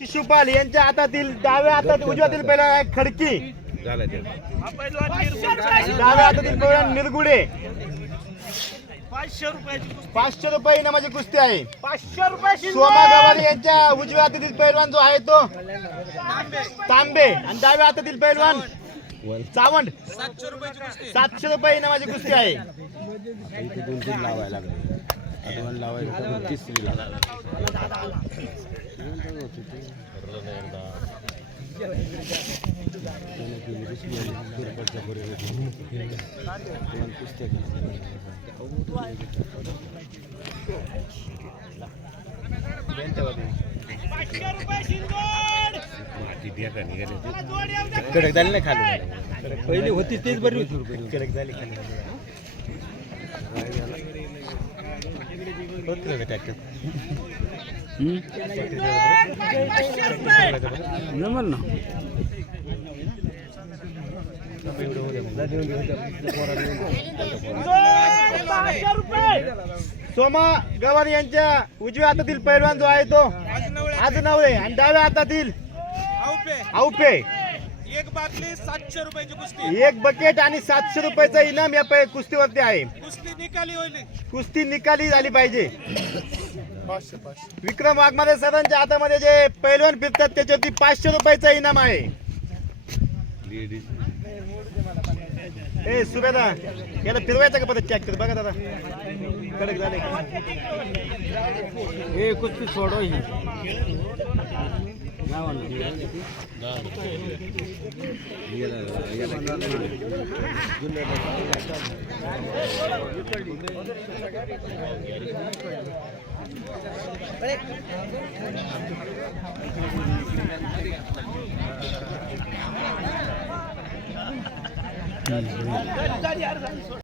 शिशुपाल यांच्या हातातील डाव्या हातात उजव्यातील पहिला आहे खडकी, डाव्या हातातील पहिला निरगुडे. 500 रुपये इनामाची कुस्ती आहे. 500 रुपये सोमा गवारी यांच्या उजव्या हातातील पैलवान जो आहे तो तांबे आणि डाव्या हातातील पैलवान चावंड. 700 रुपये इनामाची कुस्ती आहे. कडक झाली नाही खाली, पहिली होती तेच बरी होती. कडक झाली खाली ट्रॅक्टर जमल ना. सोमा गवारी यांच्या उजव्या हातातील पैलवान जो आहे तो आज नवळे आणि डाव्या हातातील औपे. एक बाटली 700 रुपयाची कुस्ती, एक बकेट आणि 700 रुपयाचा इनाम या कुस्तीवरती आहे. कुस्ती निकाली होईल. कुस्ती निकाली झाली पाहिजे. विक्रम वाघमारे सरांच्या हातामध्ये जे पैलवान फिरतात त्याच्यावरती 500 रुपयाचा इनाम आहे. ए सुबेदा याला फिरवायचं का परत चॅक कर बघा दादा. कडक झाले हे कुस्ती सोडो ही